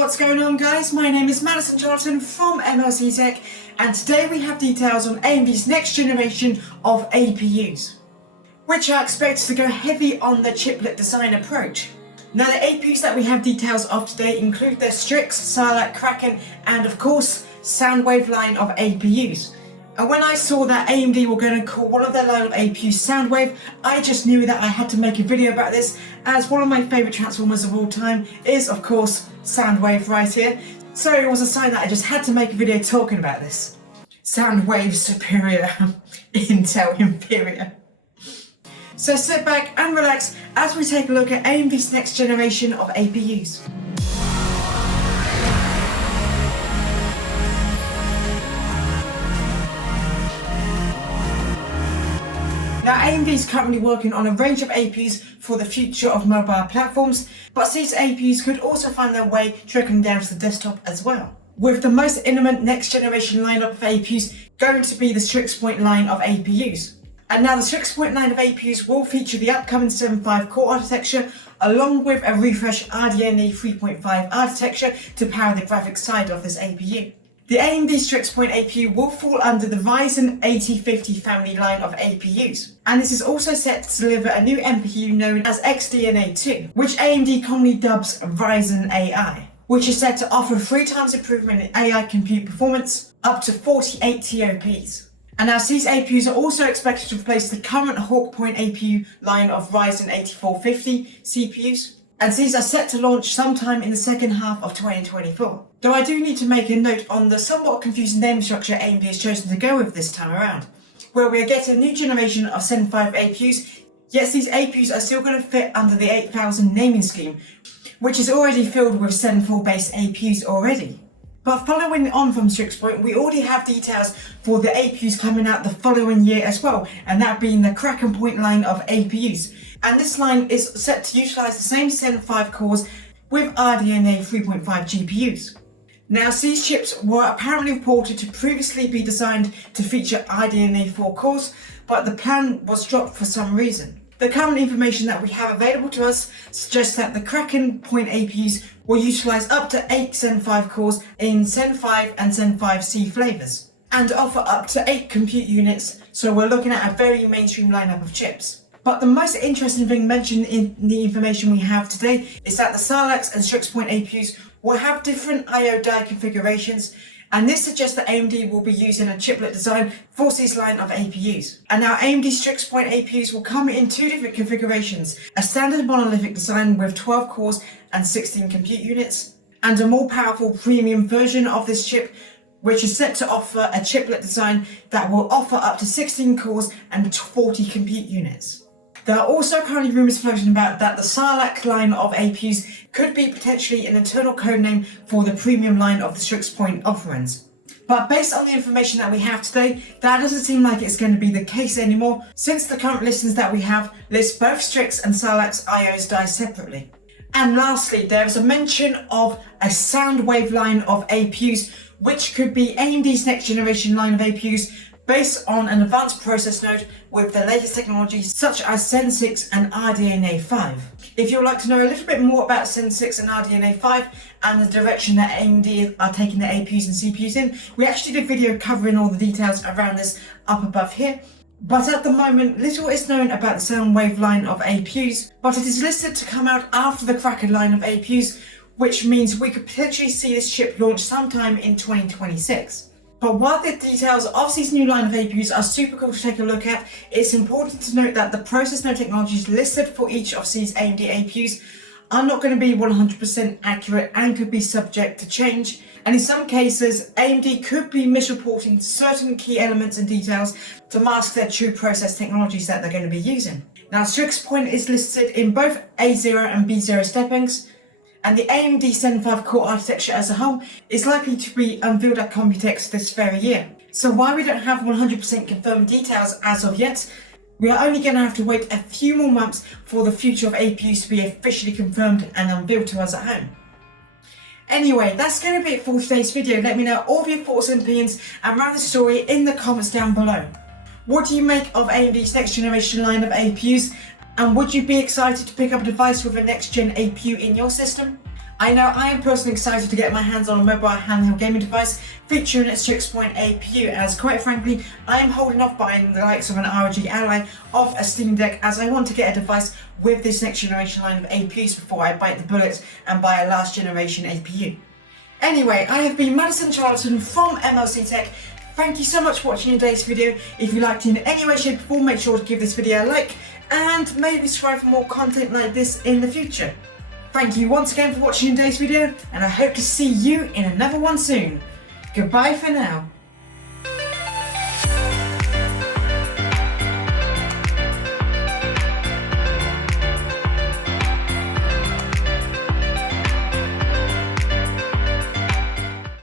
what's going on guys? My name is Madison Charlton from MLC Tech, and today we have details on AMD's next generation of APUs, which are expected to go heavy on the chiplet design approach. Now the APUs that we have details of today include the Strix, Sarlak, Kraken and of course Sound Wave line of APUs. And when I saw that AMD were going to call one of their line of APUs Sound Wave, I just knew that I had to make a video about this, as one of my favourite transformers of all time is of course Sound Wave right here. So it was a sign that I just had to make a video talking about this. Sound Wave superior, Intel inferior. So sit back and relax as we take a look at AMD's next generation of APUs. Now AMD is currently working on a range of APUs for the future of mobile platforms, but these APUs could also find their way trickling down to the desktop as well, with the most imminent next generation lineup of APUs going to be the Strix Point line of APUs. And now the Strix Point line of APUs will feature the upcoming 7.5 core architecture along with a refreshed RDNA 3.5 architecture to power the graphics side of this APU. The AMD Strix Point APU will fall under the Ryzen 8050 family line of APUs, and this is also set to deliver a new NPU known as XDNA 2, which AMD commonly dubs Ryzen AI, which is set to offer 3 times improvement in AI compute performance, up to 48 TOPs. And now these APUs are also expected to replace the current Hawk Point APU line of Ryzen 8450 CPUs, and these are set to launch sometime in the second half of 2024. Though I do need to make a note on the somewhat confusing name structure AMD has chosen to go with this time around, where we are getting a new generation of Zen 5 APUs, yet these APUs are still going to fit under the 8000 naming scheme, which is already filled with Zen 4 based APUs already. But following on from Strix Point, we already have details for the APUs coming out the following year as well, and that being the Kraken Point line of APUs. And this line is set to utilise the same Zen 5 cores with RDNA 3.5 GPUs. Now these chips were apparently reported to previously be designed to feature RDNA 4 cores, but the plan was dropped for some reason. The current information that we have available to us suggests that the Kraken Point APUs will utilise up to 8 Zen 5 cores in Zen 5 and Zen 5C flavours, and offer up to 8 compute units, so we're looking at a very mainstream lineup of chips. But the most interesting thing mentioned in the information we have today is that the Sarlaks and Strix Point APUs will have different I/O die configurations, and this suggests that AMD will be using a chiplet design for this line of APUs. And now AMD Strix Point APUs will come in 2 different configurations: a standard monolithic design with 12 cores and 16 compute units, and a more powerful premium version of this chip, which is set to offer a chiplet design that will offer up to 16 cores and 40 compute units. There are also currently rumours floating about that the Sarlak line of APUs could be potentially an internal codename for the premium line of the Strix Point offerings. But based on the information that we have today, that doesn't seem like it's going to be the case anymore, since the current listings that we have list both Strix and Sarlak's IOs die separately. And lastly, there is a mention of a Sound Wave line of APUs, which could be AMD's next generation line of APUs, based on an advanced process node with the latest technologies such as Zen 6 and RDNA 5. If you would like to know a little bit more about Zen 6 and RDNA 5 and the direction that AMD are taking their APUs and CPUs in, we actually did a video covering all the details around this up above here. But at the moment, little is known about the Sound Wave line of APUs, but it is listed to come out after the Kraken line of APUs, which means we could potentially see this chip launch sometime in 2026. But while the details of these new line of APUs are super cool to take a look at, it's important to note that the process node technologies listed for each of these AMD APUs are not going to be 100% accurate and could be subject to change. And in some cases, AMD could be misreporting certain key elements and details to mask their true process technologies that they're going to be using. Now Strix Point is listed in both A0 and B0 steppings, and the AMD Zen 5 core architecture as a whole is likely to be unveiled at Computex this very year. So while we don't have 100% confirmed details as of yet, we are only going to have to wait a few more months for the future of APUs to be officially confirmed and unveiled to us at home. Anyway, that's going to be it for today's video. Let me know all of your thoughts and opinions around the story in the comments down below. What do you make of AMD's next generation line of APUs? And would you be excited to pick up a device with a next gen APU in your system? I know I am personally excited to get my hands on a mobile handheld gaming device featuring a Strix Point APU, as quite frankly I am holding off buying the likes of an ROG Ally of a Steam Deck, as I want to get a device with this next generation line of APUs before I bite the bullet and buy a last generation APU. Anyway, I have been Madison Charlton from MLC Tech. Thank you so much for watching today's video. If you liked it in any way, shape or form, make sure to give this video a like and maybe subscribe for more content like this in the future. Thank you once again for watching today's video, and I hope to see you in another one soon. Goodbye for now.